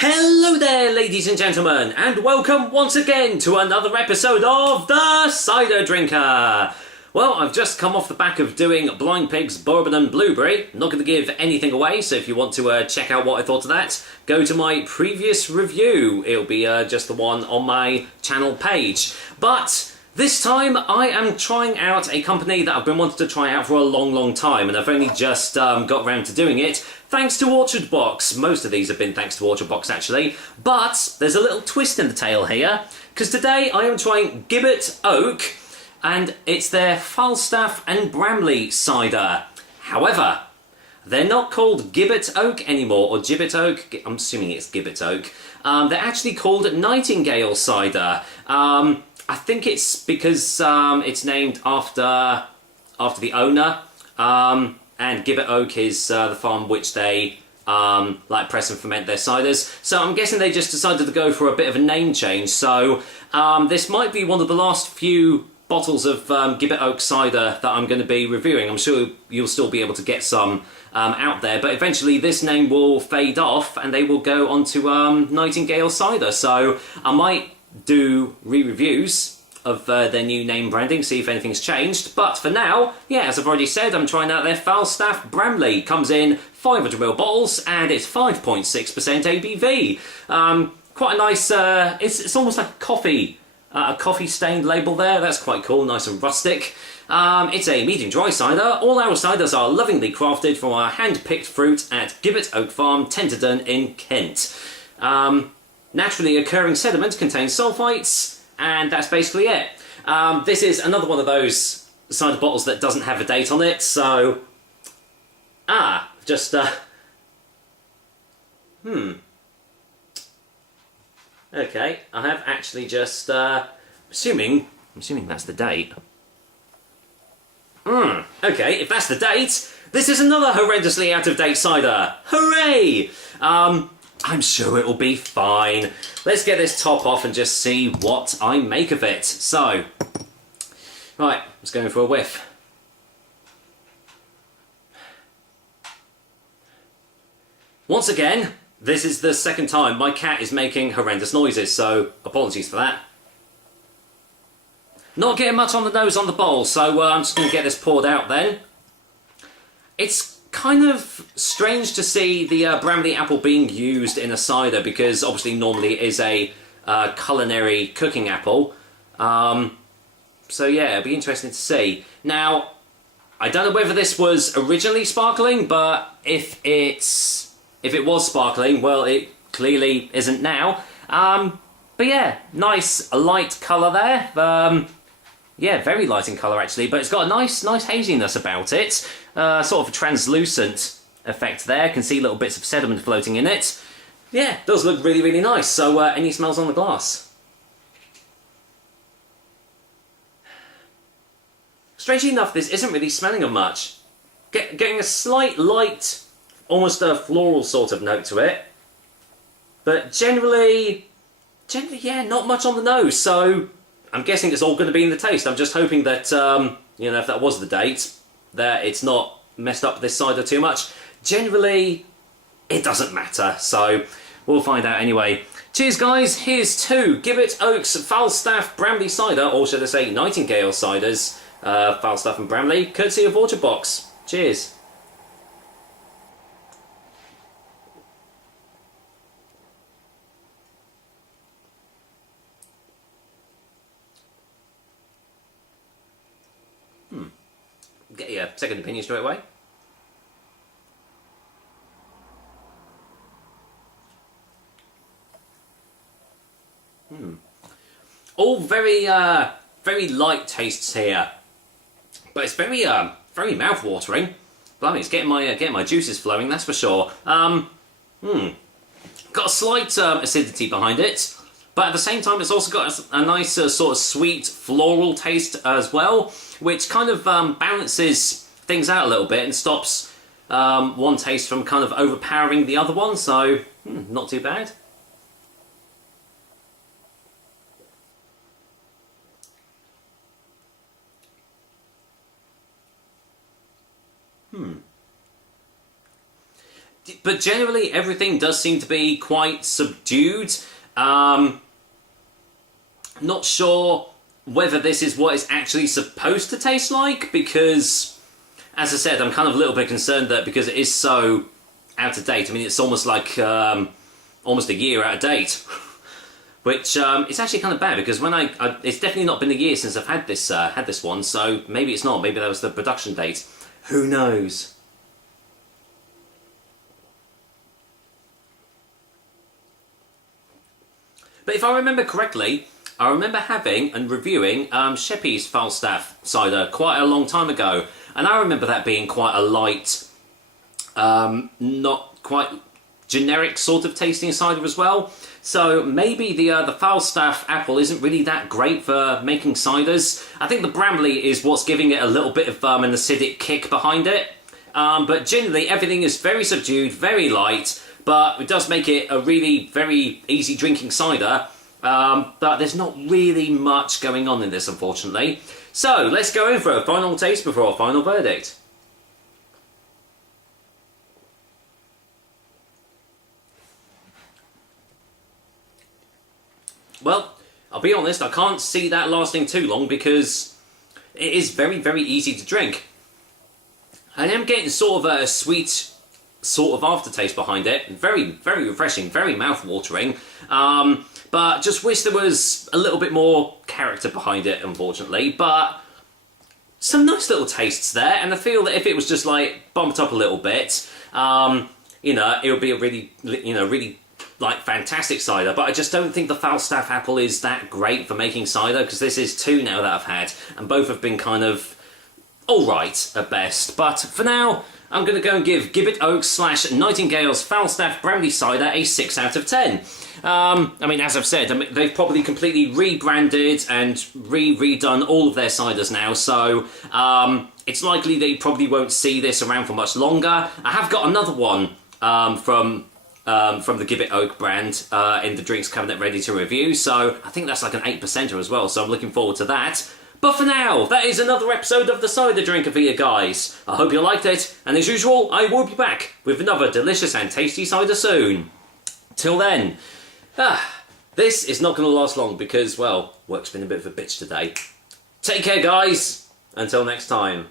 Hello there, ladies and gentlemen, and welcome once again to another episode of The Cider Drinker. Well, I've just come off the back of doing Blind Pig's Bourbon and Blueberry. I'm not going to give anything away, so if you want to check out what I thought of that, go to my previous review. It'll be just the one on my channel page. But this time, I am trying out a company that I've been wanting to try out for a long time, and I've only just got around to doing it, thanks to Orchard Box. Most of these have been thanks to Orchard Box, actually. But there's a little twist in the tale here, because today I am trying Gibbet Oak, and it's their Falstaff and Bramley cider. However, they're not called Gibbet Oak anymore, or Gibbet Oak. I'm assuming it's Gibbet Oak. They're actually called Nightingale cider. I think it's because it's named after the owner, and Gibbet Oak is the farm which they like press and ferment their ciders. So I'm guessing they just decided to go for a bit of a name change. So this might be one of the last few bottles of Gibbet Oak cider that I'm going to be reviewing. I'm sure you'll still be able to get some out there, but eventually this name will fade off and they will go onto Nightingale cider. So I might do re-reviews of their new name branding, see if anything's changed. But for now, yeah, as I've already said, I'm trying out their Falstaff Bramley. Comes in 500ml bottles and it's 5.6% ABV. Quite a nice, it's almost like a coffee stained label there. That's quite cool, nice and rustic. It's a medium dry cider. All our ciders are lovingly crafted from our hand-picked fruit at Gibbet Oak Farm, Tenterden in Kent. Naturally occurring sediment contains sulfites, and that's basically it. This is another one of those cider bottles that doesn't have a date on it, so... Okay, I have actually just, assuming that's the date. Okay, if that's the date, this is another horrendously out-of-date cider. Hooray! I'm sure it'll be fine. Let's get this top off and just see what I make of it. So, right, let's go in for a whiff. Once again, this is the second time my cat is making horrendous noises, so apologies for that. Not getting much on the nose on the bowl, so I'm just going to get this poured out then. It's kind of strange to see the Bramley apple being used in a cider, because obviously normally it is a culinary cooking apple. So yeah, it'll be interesting to see. Now, I don't know whether this was originally sparkling, but if it was sparkling, well, it clearly isn't now. But yeah, nice light colour there. Yeah, very light in colour actually, but it's got a nice haziness about it. Sort of a translucent effect there. Can see little bits of sediment floating in it. Yeah, it does look really nice. So, any smells on the glass? Strangely enough, this isn't really smelling of much. Getting a slight light, almost a floral sort of note to it. But generally, yeah, not much on the nose, so I'm guessing it's all going to be in the taste. I'm just hoping that, you know, if that was the date, that it's not messed up this cider too much. Generally, it doesn't matter, so we'll find out anyway. Cheers, guys. Here's to Gibbet Oak's Falstaff Bramley cider, or should I say Nightingale ciders, Falstaff and Bramley, courtesy of Orchard Box. Cheers. Get your second opinion straight away. All very light tastes here, but it's very mouth-watering. Blimey, it's getting my juices flowing, that's for sure. Got a slight acidity behind it, but at the same time it's also got a nice sort of sweet floral taste as well, which kind of balances things out a little bit and stops one taste from kind of overpowering the other one, so not too bad. But generally, everything does seem to be quite subdued. Not sure whether this is what it's actually supposed to taste like, because, as I said, I'm kind of a little bit concerned that because it is so out of date. I mean, it's almost like almost a year out of date, which is actually kind of bad, because when it's definitely not been a year since I've had this one, so maybe it's not. Maybe that was the production date. Who knows? But if I remember correctly, I remember having and reviewing Sheppey's Falstaff cider quite a long time ago, and I remember that being quite a light, not quite generic sort of tasting cider as well. So maybe the Falstaff apple isn't really that great for making ciders. I think the Bramley is what's giving it a little bit of an acidic kick behind it. But generally everything is very subdued, very light, but it does make it a really very easy drinking cider. But there's not really much going on in this, unfortunately. So let's go in for a final taste before a final verdict. Well, I'll be honest, I can't see that lasting too long because it is very, very easy to drink. I am getting sort of a sweet sort of aftertaste behind it. Very, very refreshing, very mouth-watering. But just wish there was a little bit more character behind it, unfortunately. But some nice little tastes there, and I feel that if it was just like bumped up a little bit, you know, it would be a really, really like fantastic cider. But I just don't think the Falstaff apple is that great for making cider, because this is two now that I've had, and both have been kind of alright at best. But for now, I'm going to go and give Gibbet Oak / Nightingale's Falstaff Bramley cider a 6 out of 10. I mean, as I've said, they've probably completely rebranded and redone all of their ciders now, so it's likely they probably won't see this around for much longer. I have got another one from the Gibbet Oak brand in the drinks cabinet ready to review, so I think that's like an 8%er as well, so I'm looking forward to that. But for now, that is another episode of The Cider Drinker for you guys. I hope you liked it, and as usual, I will be back with another delicious and tasty cider soon. Till then, this is not going to last long because, well, work's been a bit of a bitch today. Take care, guys. Until next time.